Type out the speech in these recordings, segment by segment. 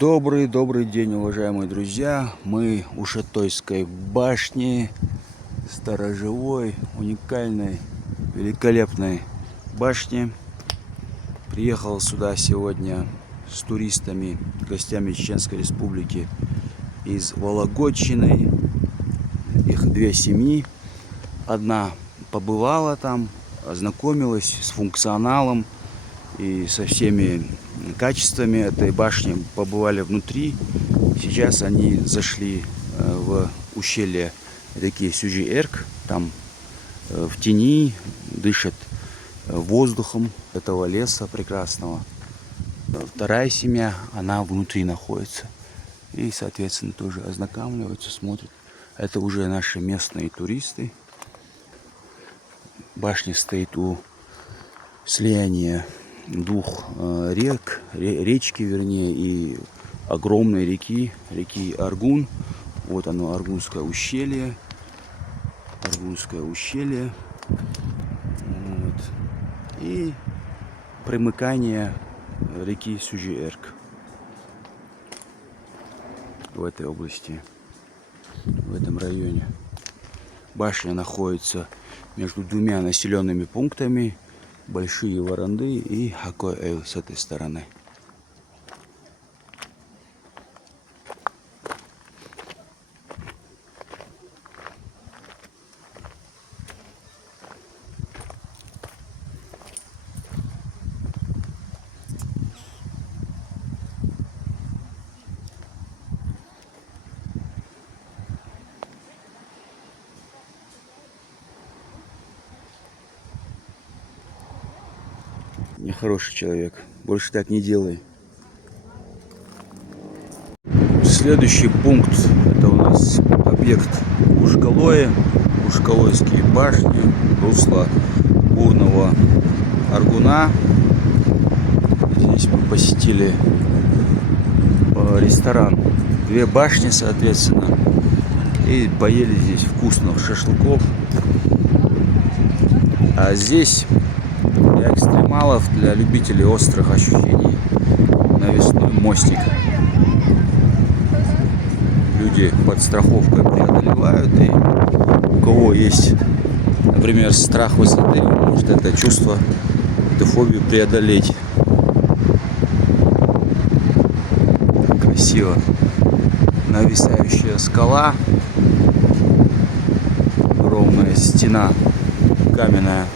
Добрый день, уважаемые друзья. Мы у Шатойской башни, сторожевой, уникальной, великолепной башни. Приехал сюда сегодня с туристами, гостями Чеченской Республики из Вологодчины. Их две семьи. Одна побывала там, ознакомилась с функционалом и со всеми качествами этой башни, побывали внутри. Сейчас они зашли в ущелье реки Сюжи-Эрк, там в тени, дышат воздухом этого леса прекрасного. Вторая семья, она внутри находится и, соответственно, тоже ознакомливаются, смотрят. Это уже наши местные туристы. Башня стоит у слияния двух речки, вернее, и огромной реки Аргун. Вот оно, Аргунское ущелье. Вот. И примыкание реки Сюжи-Эрк в этой области, в этом районе. Башня находится между двумя населенными пунктами: Большие Воронды и Хакой-Эйл с этой стороны. Нехороший человек. Больше так не делай. Следующий пункт — это у нас объект Ушкалое. Ушкалойские башни. Русло бурного Аргуна. Здесь мы посетили ресторан. Две башни, соответственно. И поели здесь вкусных шашлыков. А здесь для экстремалов, для любителей острых ощущений, навесной мостик. Люди под страховкой преодолевают, и у кого есть, например, страх высоты, может это чувство, эту фобию преодолеть. Красиво. Нависающая скала, огромная стена каменная.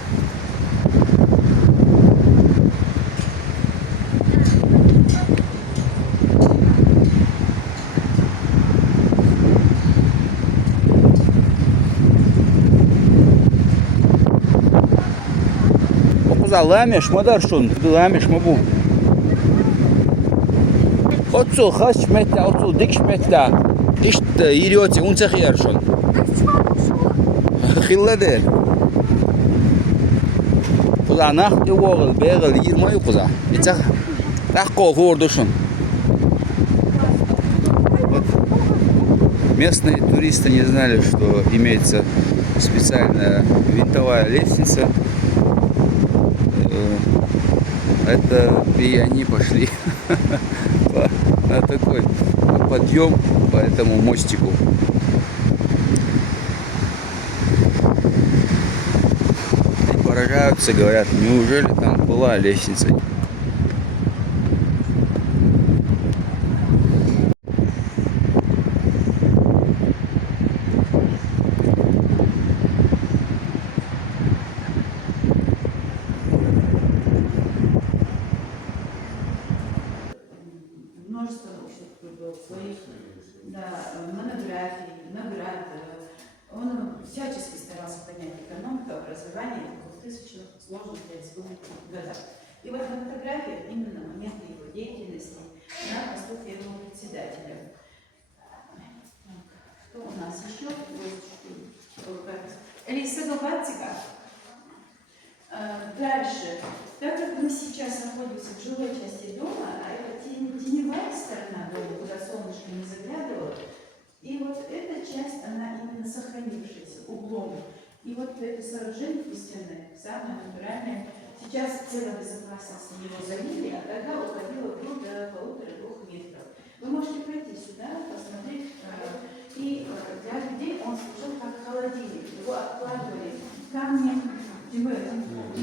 Ламеш, мадаршун, ламеш мабу. Отцу хач метта, отцу дикш метта. Ишт ириоти унцах яршун. Хилладер. Куза нах дивогл бегл ирмаю куза. Ицах тахко гордушун. Вот. Местные туристы не знали, что имеется специальная винтовая лестница. Это и они пошли на такой подъем по этому мостику. И поражаются, говорят, неужели там была лестница? Своих, да, монографий, наград. Он всячески старался поднять экономику, образование в 2000-х сложных для республики годах. И вот на фотографиях именно моменты его деятельности на посту первого председателя. Кто у нас еще? Элиса Габатика. Дальше. Так как мы сейчас находимся в жилой части дома, а это теневая сторона дома, куда солнышко не заглядывало, и вот эта часть, она именно сохранившаяся углом. И вот это сооружение песчаное, самое натуральное. Сейчас целая безопасность его залили, а тогда уходило вглубь до 1,5-2 метров. холодильник, его откладывали камни, тем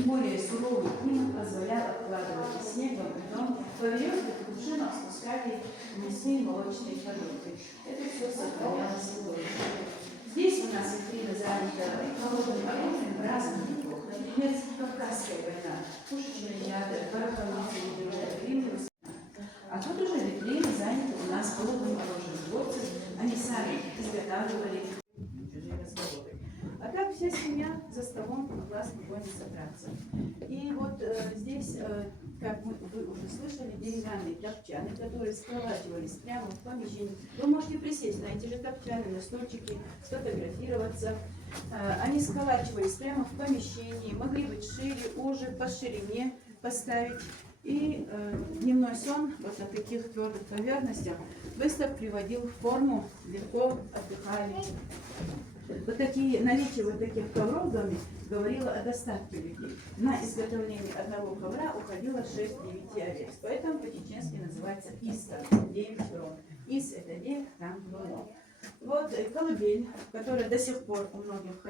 более суровый климат позволял откладывать и снегом, льдом, по веревке в кувшинах спускали мясные молочные продукты. Это все сохранялось в доме. Здесь у нас витрина занята холодным оружием разных веков. Например, Кавказская война, пушечные яды, пороховицы, ядерные. А тут уже витрины заняты у нас холодным оружием. Горцы, они сами изготавливали чужие разговоры. А так вся семья за столом могла спокойно собраться. И вот здесь, как вы уже слышали, деревянные топчаны, которые сколачивались прямо в помещении. Вы можете присесть на эти же топчаны, на стульчики, сфотографироваться. Они сколачивались прямо в помещении, могли быть шире, уже по ширине поставить. И дневной сон вот на таких твердых поверхностях быстро приводил в форму, легко отдыхали. Вот такие, наличие вот таких ковров в доме говорило о достатке людей. На изготовление одного ковра уходило 6-9 овец. Поэтому по-чеченски называется иста, 9 крон. Ис – это 9, там крон. Вот колыбель, которая до сих пор у многих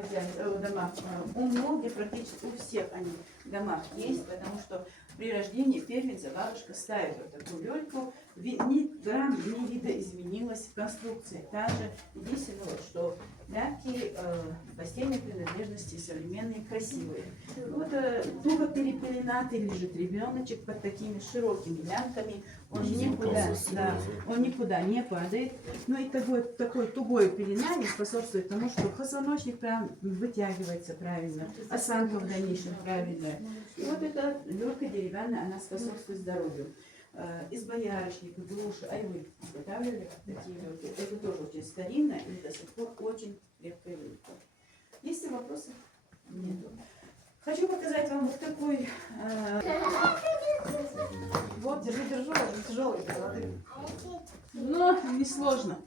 домах, у многих, практически у всех они в домах есть, потому что при рождении первенца бабушка ставит вот такую люльку, ни грамм, ни видоизменилась в конструкции. Также единственное, вот, что мягкие постельные принадлежности современные, красивые. Вот туго перепеленатый лежит ребеночек под такими широкими лямками. Он никуда не падает. Ну и такое тугое пеленание способствует тому, что позвоночник прям вытягивается правильно, осанка в дальнейшем правильная. И вот эта люлька деревянная, она способствует здоровью. Из боярышника, груши, айвы изготавливали такие люльки. Это тоже очень старинно и до сих пор очень крепкая люлька. Есть ли вопросы? Нету. Хочу показать вам вот такой... Вот, держу, тяжелый. Но несложно.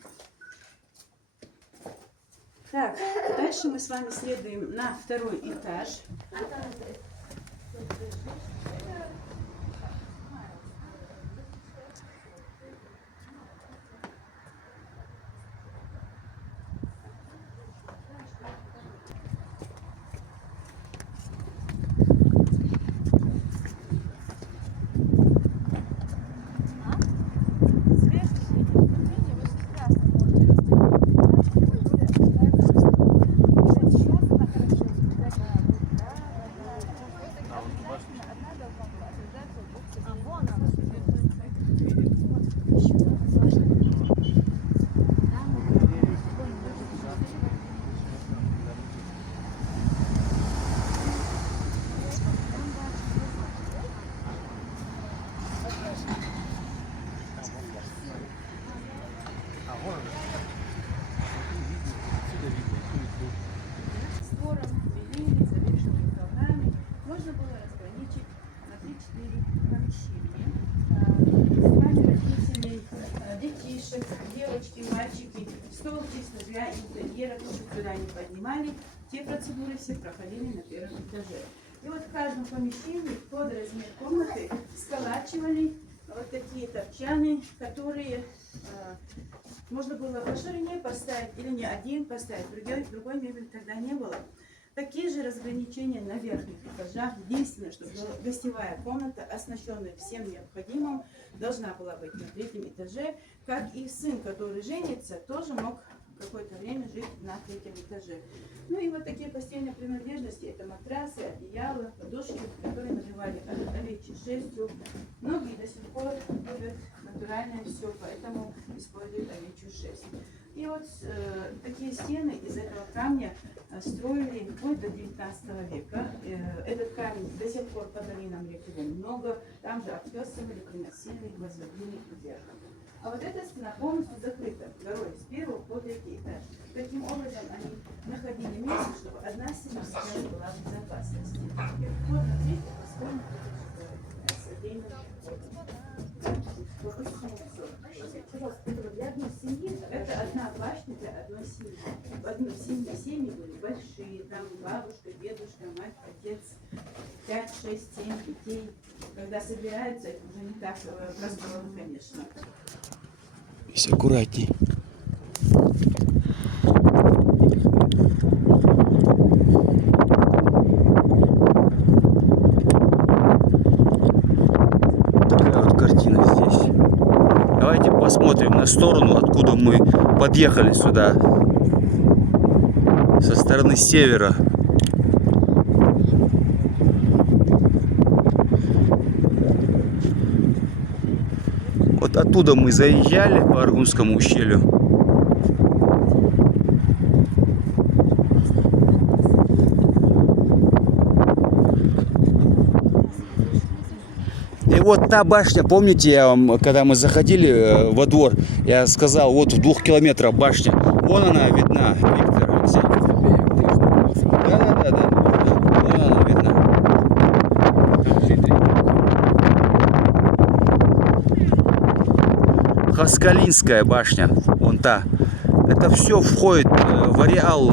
Так, дальше мы с вами следуем на второй этаж. Девочки, мальчики, стол чисто для интерьера, тоже сюда не поднимали. Те процедуры все проходили на первом этаже. И вот в каждом помещении под размер комнаты сколачивали вот такие топчаны, которые можно было по ширине поставить или не один поставить, другой мебели тогда не было. Такие же разграничения на верхних этажах. Единственное, что гостевая комната, оснащенная всем необходимым, должна была быть на третьем этаже. Как и сын, который женится, тоже мог какое-то время жить на третьем этаже. Ну и вот такие постельные принадлежности, это матрасы, одеяла, подушки, которые набивали овечьей шерстью. Многие до сих пор любят натуральное все, поэтому используют овечью шерсть. И вот такие стены из этого камня строили вплоть до 19 века. Этот камень до сих пор по долинам реки много. Там же обтесывали, приносили, возводили вверх. А вот эта стена полностью закрыта горой с первого по третий этаж. Таким образом они находили место, чтобы одна стена всегда была в безопасности. И вход на третий построен с отдельным для одной семьи это одна башня для одной семьи. В одной семьи были большие, там бабушка, дедушка, мать, отец, 5, 6, 7 детей. Когда собираются, это уже не так просторно, конечно. Аккуратней. Давайте посмотрим на сторону, откуда мы подъехали сюда. Со стороны севера. Вот оттуда мы заезжали по Аргунскому ущелью. И вот та башня, помните, я вам, когда мы заходили во двор, я сказал, вот в 2 километрах башня. Вон она видна, Виктор Алексеевич. Да. Вон она видна. Хаскалинская башня, вон та. Это все входит в ареал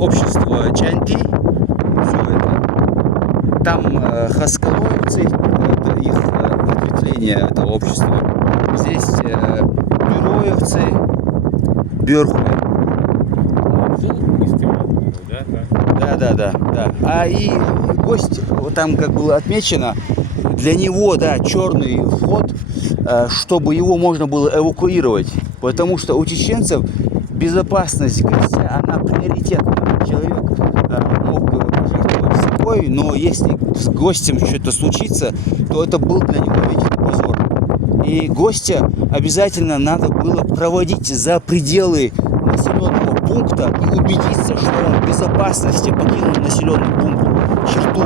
общества Чанти. Все это. Там хаскалоевцы, это их ответвление этого общества. Здесь бюроевцы, бюрхуи. Да. А и гость, вот там как было отмечено, для него, да, черный вход, чтобы его можно было эвакуировать. Потому что у чеченцев безопасность гостя, она приоритетна. Человек мог пожертвовать собой, но если с гостем что-то случится, то это был для него вечный позор. И гостя обязательно надо было проводить за пределы населенного пункта и убедиться, что он в безопасности покинул населенный пункт, черту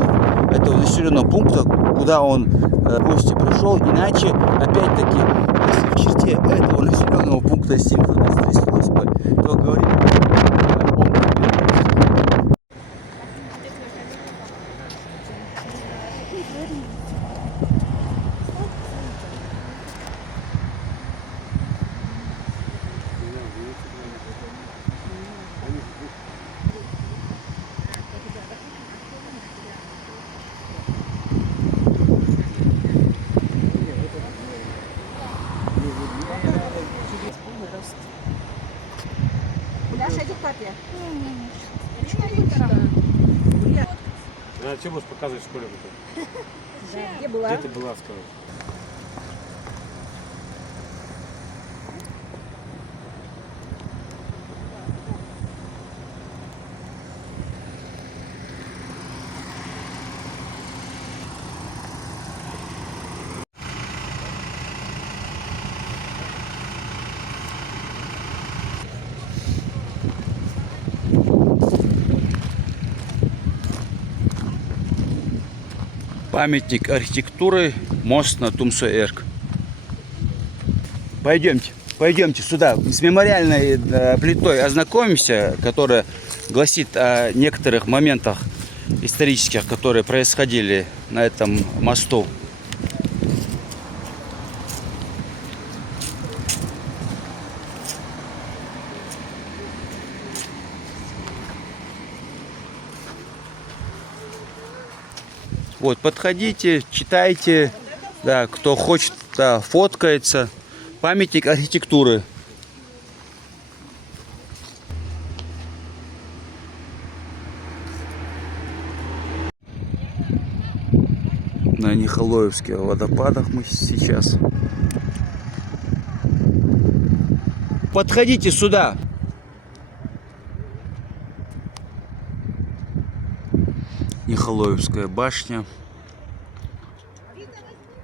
этого населенного пункта, куда он в гости пришел. Иначе, опять-таки, если в черте этого населенного пункта с ним что-то стряслось бы, то говорит, он А что будешь показывать в школе? Где была? Где ты была, скажи? памятник архитектуры, мост на Тумсо-Эрк. Пойдемте сюда, с мемориальной плитой ознакомимся, которая гласит о некоторых моментах исторических, которые происходили на этом мосту. Вот, подходите, читайте, да, кто хочет, да, фоткается. Памятник архитектуры. На Нихолоевских водопадах мы сейчас. Подходите сюда. Нихолоевская башня.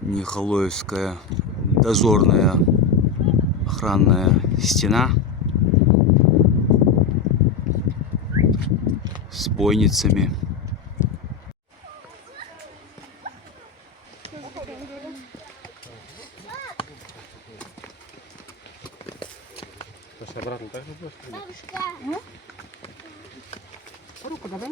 Нихолоевская дозорная охранная стена с бойницами. Слушай, обратно так же будешь? Руку давай.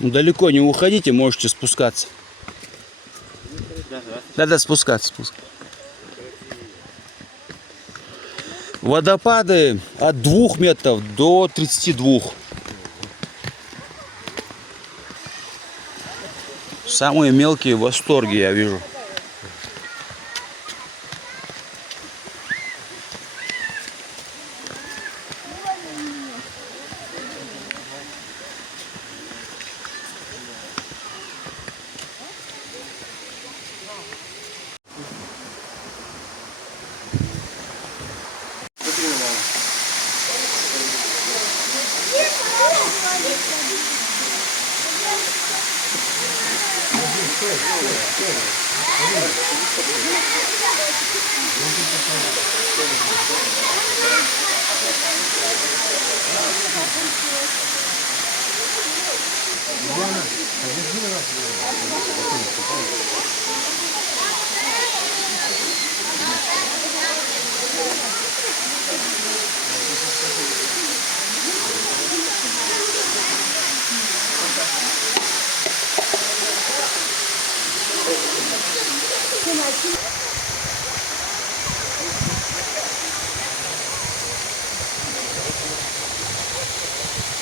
Ну, далеко не уходите, можете спускаться. Да, спускаться. Водопады от 2 метров до 32. Самые мелкие в восторге, я вижу.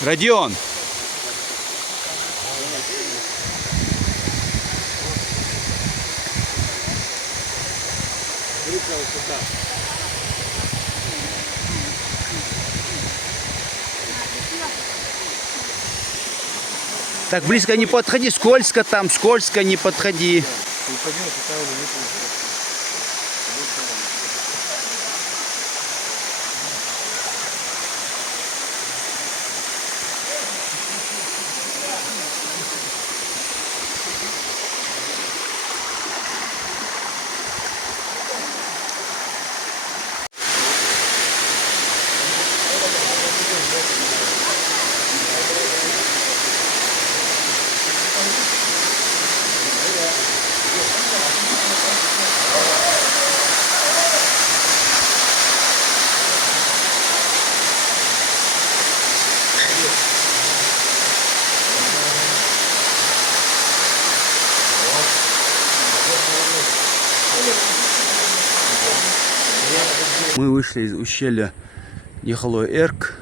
Родион! Так близко не подходи, скользко там, скользко, не подходи. Мы вышли из ущелья Нихолой-Эрк,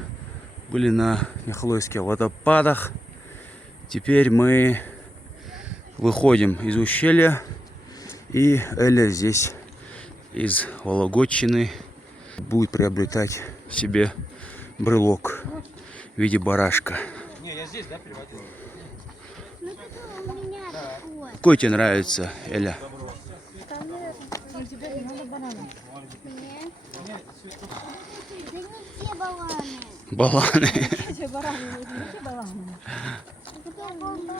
были на Нихолойских водопадах. Теперь мы выходим из ущелья, и Эля здесь из Вологодчины будет приобретать себе брелок в виде барашка. Не, я здесь, да, переводил? Какой тебе нравится, Эля? Тебе не надо банана. Нет. Да не все баланы. Баланы. Все бараны, не все баланы. Кто балан?